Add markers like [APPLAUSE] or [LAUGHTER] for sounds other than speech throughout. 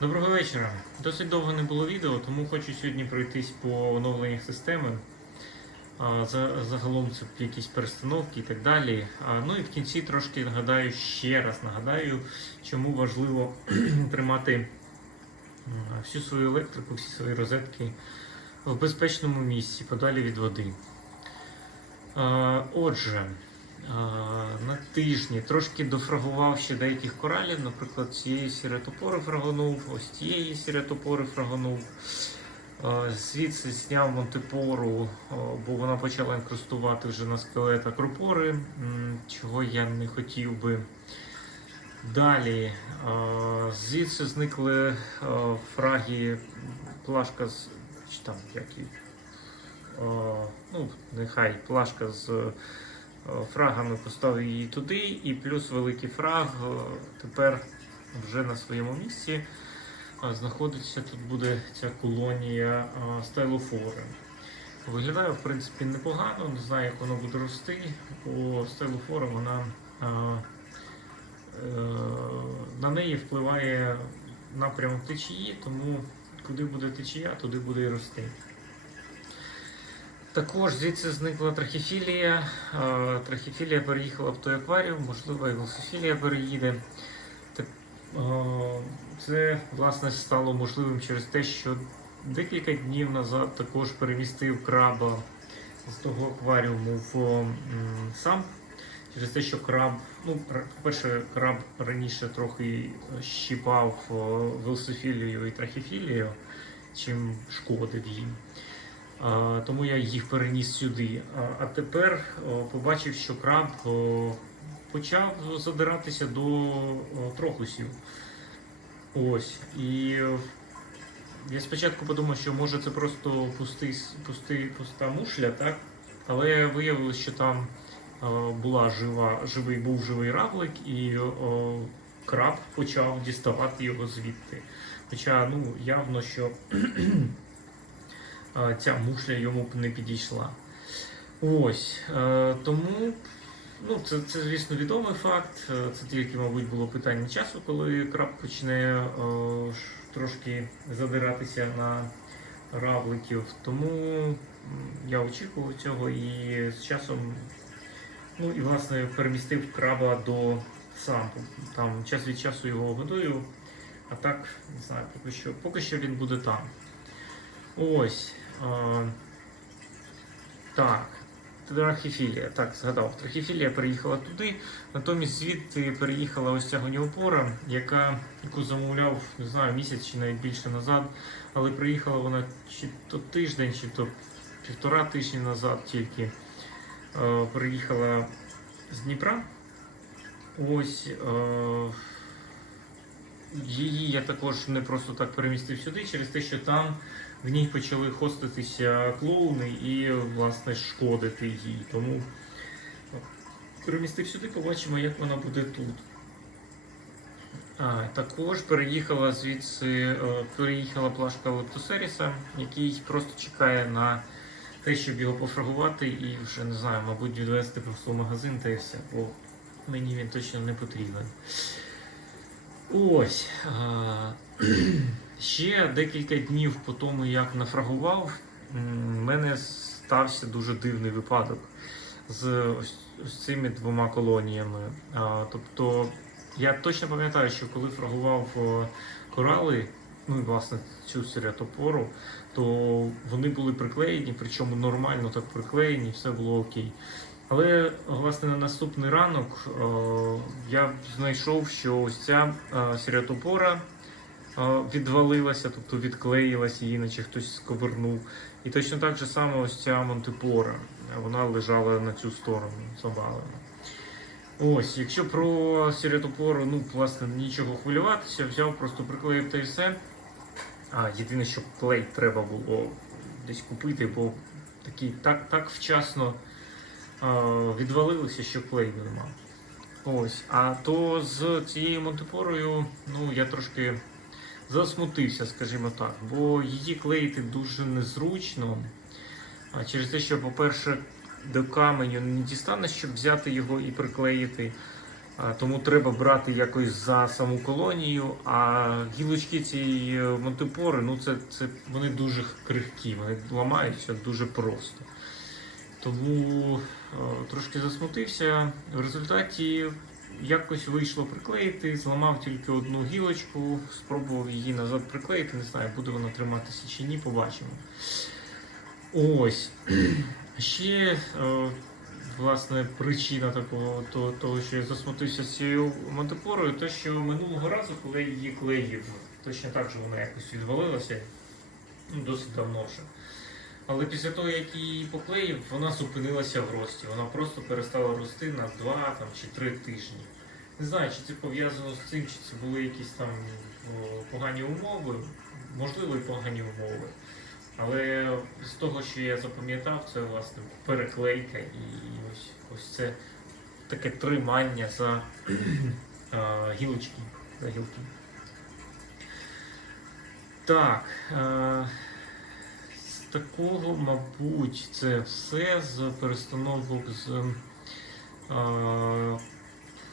Доброго вечора. Досить довго не було відео, тому хочу сьогодні пройтись по оновленнях системи. Загалом це якісь перестановки і так далі. Ну і в кінці трошки нагадаю ще раз нагадаю, чому важливо [CLEARS THROAT] тримати всю свою електрику, всі свої розетки в безпечному місці, подалі від води. Отже, на тижні трошки дофрагував ще деяких коралів, наприклад, цієї сіретопори фрагонув, ось тієї сіретопори фрагонув. Звідси зняв монтипору, бо вона почала інкрустувати вже на скелет акропори, чого я не хотів би. Далі звідси зникли фраги, плашка з чи там як її, ну, нехай плашка з фрагами поставив її туди, і плюс великий фраг е, тепер вже на своєму місці е, знаходиться. Тут буде ця колонія е, стайлофори. Виглядає, в принципі, непогано, не знаю, як воно буде рости, бо стайлофора вона е, е, на неї впливає напрямок течії, тому куди буде течія, туди буде і рости. Також звідси зникла трахіфілія. Трахіфілія переїхала в той акваріум, можливо, і лософілія переїде. Це власне стало можливим через те, що декілька днів назад також перемістив краба з того акваріуму в сам. Через те, що краб, ну, по-перше, краб раніше трохи щіпав велософілію і трахіфілію, чим шкодив їм. Тому я їх переніс сюди. А, тепер побачив, що краб почав задиратися до трохусів. О,сь. І я спочатку подумав, що може це просто пустий, с- пустий, пуста мушля, так? Але виявилось, що там була жива, живий, був живий равлик, і о, краб почав діставати його звідти. Хоча ну, явно, що ця мушля йому б не підійшла. Ось. е, Тому, ну, це, це, звісно, відомий факт. Е, Це тільки, мабуть, було питання часу, коли краб почне е, трошки задиратися на равликів. Тому я очікував цього і з часом, ну і власне перемістив краба до сам. Там час від часу його годую, а так, не знаю, поки що, поки що він буде там. Ось. Так. Трахіфілія. Так, згадав. Трахіфілія переїхала туди, натомість звідти переїхала ось ця гоніопора, яка, яку замовляв, не знаю, місяць чи навіть більше назад. Але приїхала вона чи то тиждень, чи то півтора тижні назад тільки. Приїхала з Дніпра. Ось. Її я також не просто так перемістив сюди, через те, що там в ній почали хоститися клоуни і, власне, шкодити їй. Тому перемістив сюди, побачимо, як вона буде тут. А, також переїхала звідси, е, переїхала плашка Лептосеріса, який просто чекає на те, щоб його пофрагувати і вже не знаю, мабуть, відвести просто в магазин та і все, бо мені він точно не потрібен. Ось. [CLEARS THROAT] Ще декілька днів по тому, як нафрагував, в мене стався дуже дивний випадок з ось, цими двома колоніями. Тобто, я точно пам'ятаю, що коли фрагував корали, ну і власне цю серіатопору, то вони були приклеєні, причому нормально так приклеєні, все було окей. Але власне на наступний ранок е, я знайшов, що ось ця е, серіатопора е, відвалилася, тобто відклеїлася, її наче хтось сковернув. І точно так же саме ось ця монтипора. Вона лежала на цю сторону, завалена. Ось, якщо про серіатопору, ну, власне, нічого хвилюватися, взяв, просто приклеїв та і все. А, єдине, що клей треба було десь купити, бо такий так, так вчасно а, відвалилося, що клею нема. Ось. А то з цією монтипорою, ну, я трошки засмутився, скажімо так, бо її клеїти дуже незручно. Через те, що, по-перше, до каменю не дістанеш, щоб взяти його і приклеїти. Тому треба брати якось за саму колонію. А гілочки цієї е, монтипори, ну це, це вони дуже крихкі, вони ламаються дуже просто. Тому е, трошки засмутився. В результаті якось вийшло приклеїти, зламав тільки одну гілочку, спробував її назад приклеїти. Не знаю, буде вона триматися чи ні, побачимо. Ось. [CLEARS THROAT] Ще е, власне причина такого того, що я засмутився з цією монтипорою, те, що минулого разу, коли її клеїв, точно так же вона якось відвалилася, ну, досить давно вже. Але після того, як її поклеїв, вона зупинилася в рості. Вона просто перестала рости на 2 там, чи 3 тижні. Не знаю, чи це пов'язано з цим, чи це були якісь там погані умови, можливо, і погані умови. Але з того, що я запам'ятав, це власне переклейка і ось, ось це таке тримання за [CLEARS THROAT] гілочки. За гілки. Так. Такого, мабуть, це все з перестановок з, а,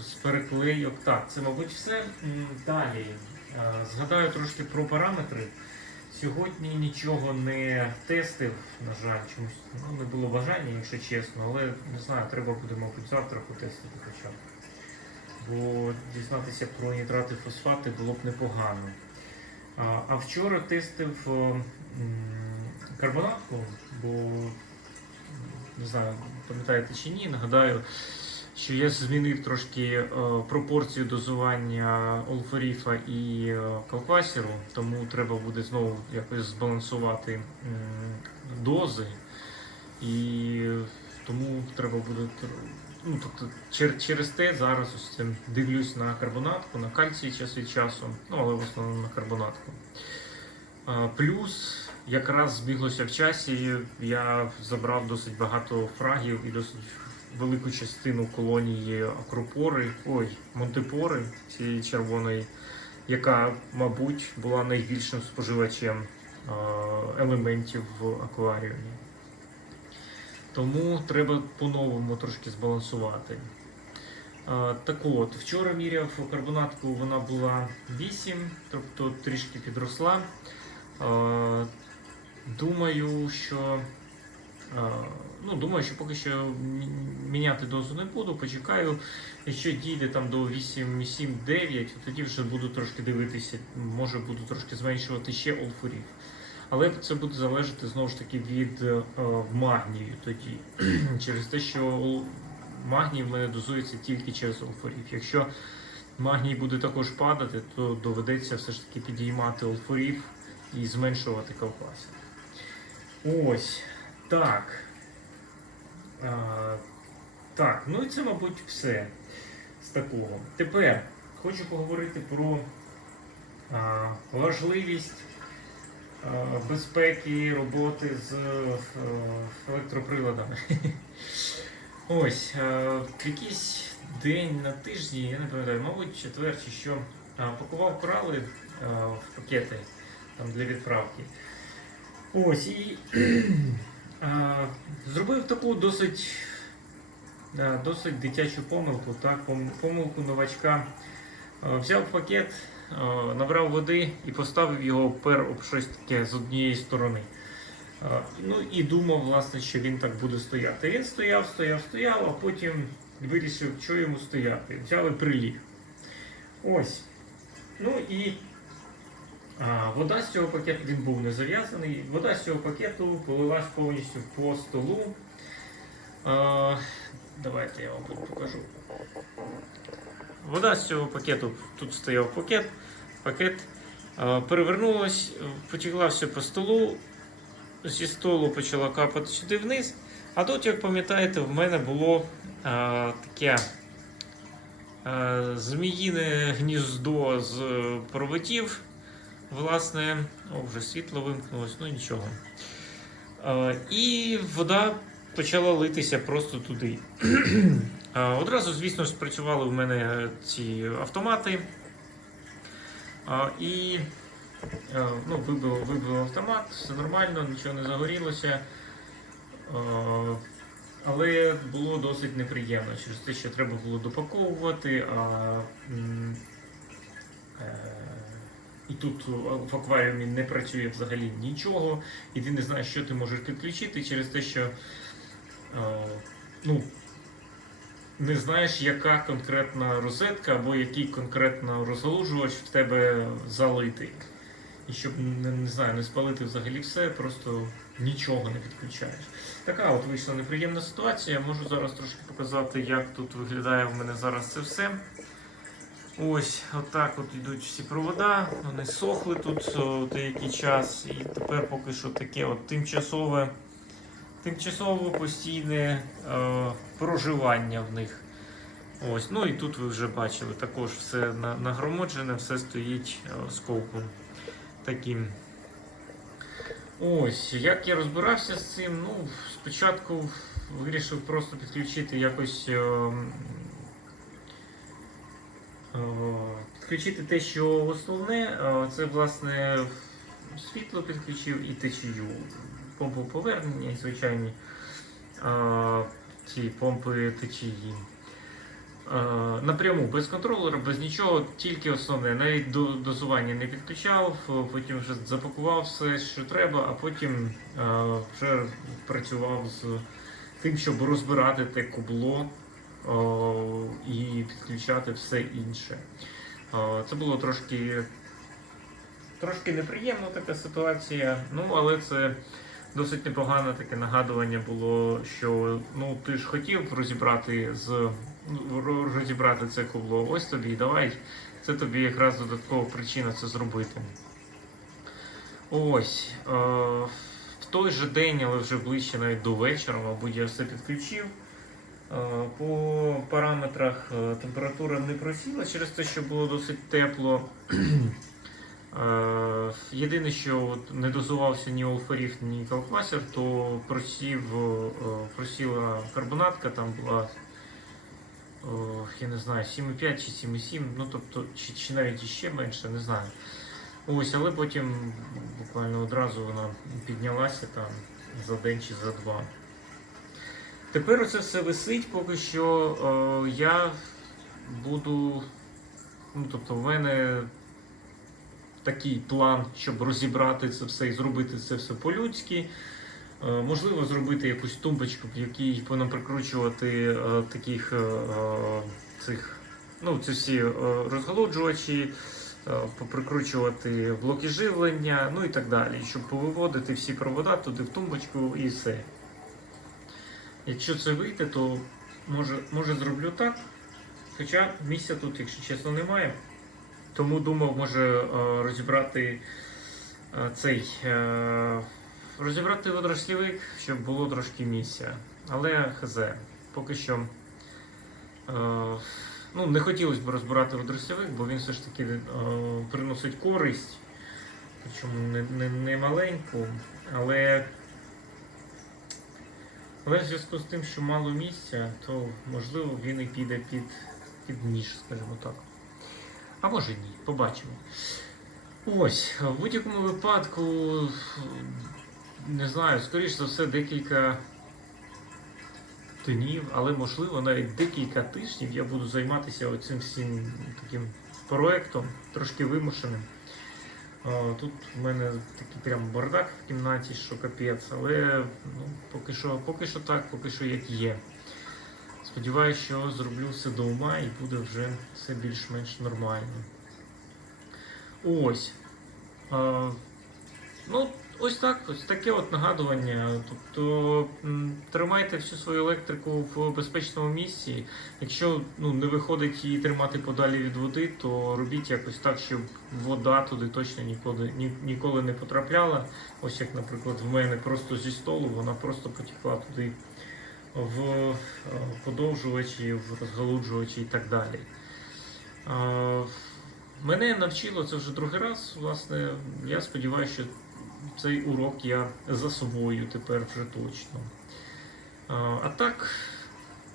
з переклейок. Так, це, мабуть, все. Далі. а, Згадаю трошки про параметри. Сьогодні нічого не тестив, на жаль, чомусь ну, не було бажання, якщо чесно, але не знаю, треба буде, мабуть, завтра потестити хоча б. Бо дізнатися про нітрати фосфати було б непогано. А, а вчора тестив м, карбонатку, бо не знаю, пам'ятаєте чи ні, нагадаю, що я змінив трошки е, пропорцію дозування олфоріфа і е, калпасіру, тому треба буде знову якось збалансувати дози. І тому треба буде ну, тобто, чер- через те зараз ось дивлюсь на карбонатку, на кальцій час від часу, ну але в основному на карбонатку. Плюс якраз збіглося в часі, я забрав досить багато фрагів і досить велику частину колонії акропори, ой, монтипори цієї червоної, яка, мабуть, була найбільшим споживачем елементів в акваріумі. Тому треба по-новому трошки збалансувати. Так от, вчора міряв карбонатку, вона була 8, тобто трішки підросла. А, Думаю, що а, ну, думаю, що поки що міняти дозу не буду, почекаю. Якщо дійде там до 8, 7, 9, тоді вже буду трошки дивитися, може буду трошки зменшувати ще олфурів. Але це буде залежати знову ж таки від е, магнію тоді. [CLEARS THROAT] через те, що магній в мене дозується тільки через олфорів. Якщо магній буде також падати, то доведеться все ж таки підіймати олфорів і зменшувати ковпаси. Ось так. А, так, ну і це, мабуть, все з такого. Тепер хочу поговорити про а, важливість а, безпеки роботи з е, електроприладами. [LAUGHS] Ось, е, в якийсь день на тижні, я не пам'ятаю, мабуть, четвер чи що, а, пакував корали е, в пакети там, для відправки. Ось і [CLEARS THROAT] а, зробив таку досить, да, досить дитячу помилку, так, помилку новачка. А, Взяв пакет, а, набрав води і поставив його пер об щось таке з однієї сторони. А, Ну і думав, власне, що він так буде стояти. Він стояв, стояв, стояв, а потім вирішив, що йому стояти. Взяв і приліг. Ось. Ну і вода з цього пакету він був не зав'язаний. Вода з цього пакету полилась повністю по столу. Давайте я вам покажу. Вода з цього пакету, тут стояв пакет, пакет перевернулась, потекла все по столу, зі столу почала капати сюди вниз. А тут, як пам'ятаєте, в мене було а, таке а, зміїне гніздо з проводів. Власне, о, вже світло вимкнулось, ну нічого. І вода почала литися просто туди. [CLEARS THROAT] Одразу, звісно, спрацювали в мене ці автомати. І ну, вибив, вибив автомат, все нормально, нічого не загорілося. Але було досить неприємно через те, що треба було допаковувати. А, е, і тут в акваріумі не працює взагалі нічого, і ти не знаєш, що ти можеш підключити через те, що е, ну, не знаєш, яка конкретна розетка або який конкретно розгалужувач в тебе залитий. І щоб не, знаю, не спалити взагалі все, просто нічого не підключаєш. Така от вийшла неприємна ситуація. Можу зараз трошки показати, як тут виглядає в мене зараз це все. Ось, отак от йдуть всі провода, вони сохли тут деякий час, і тепер поки що таке от тимчасове, тимчасове постійне е, проживання в них. Ось, ну і тут ви вже бачили, також все на- нагромоджене, все стоїть е, скопом таким. Ось, як я розбирався з цим, ну, спочатку вирішив просто підключити якось. е, Підключити те, що основне, це власне світло підключив і течію. Помпу повернення і звичайні ці помпи течії. Напряму, без контролера, без нічого, тільки основне. Навіть до дозування не підключав, потім вже запакував все, що треба, а потім вже працював з тим, щоб розбирати те кубло і підключати все інше. Це було трошки, трошки неприємна така ситуація, ну але це досить непогане таке нагадування було, що ну ти ж хотів розібрати з ну, розібрати це кубло. Ось тобі, давай. Це тобі якраз додаткова причина це зробити. Ось. Е, в той же день, але вже ближче навіть до вечора, мабуть, я все підключив. Е, По параметрах е, температура не просіла через те, що було досить тепло. Е, Єдине, що от не дозувався ні олфарів, ні калквасер, то просів, просіла карбонатка, там була, я не знаю, 7,5 чи 7,7, ну тобто, чи, чи навіть іще менше, не знаю. Ось, але потім буквально одразу вона піднялася там за день чи за два. Тепер оце все висить, поки що е, я буду. Ну, тобто, в мене такий план, щоб розібрати це все і зробити це все по-людськи. Е, можливо, зробити якусь тумбочку, в якій понаприкручувати е, таких цих, ну, ці всі розголоджувачі, поприкручувати блоки живлення, ну і так далі, щоб повиводити всі провода туди в тумбочку і все. Якщо це вийде, то може, може зроблю так. Хоча місця тут, якщо чесно, немає. Тому думав, може е, розібрати е, цей е, розібрати водорослівик, щоб було трошки місця. Але хз, поки що ну, не хотілося б розбирати водорослівик, бо він все ж таки приносить користь, причому не, не, не маленьку, але але в зв'язку з тим, що мало місця, то можливо він і піде під, під ніж, скажімо так. А може ні, побачимо. Ось, в будь-якому випадку, не знаю, скоріш за все, декілька днів, але можливо навіть декілька тижнів я буду займатися оцим всім таким проектом, трошки вимушеним. Тут в мене такий прям бардак в кімнаті, що капець, але ну, поки що, поки що так, поки що як є. Сподіваюсь, що зроблю все до ума і буде вже все більш-менш нормально. Ось. Ну, ось так, ось таке от нагадування. Тобто тримайте всю свою електрику в безпечному місці. Якщо ну, не виходить її тримати подалі від води, то робіть якось так, щоб вода туди точно ніколи, ні, ніколи не потрапляла. Ось як, наприклад, в мене просто зі столу вона просто потекла туди в е, подовжувачі, в розгалуджувачі і так далі. Е, Мене навчило це вже другий раз. Власне, я сподіваюся, що цей урок я засвою тепер вже точно. А так,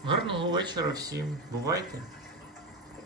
гарного вечора всім. Бувайте!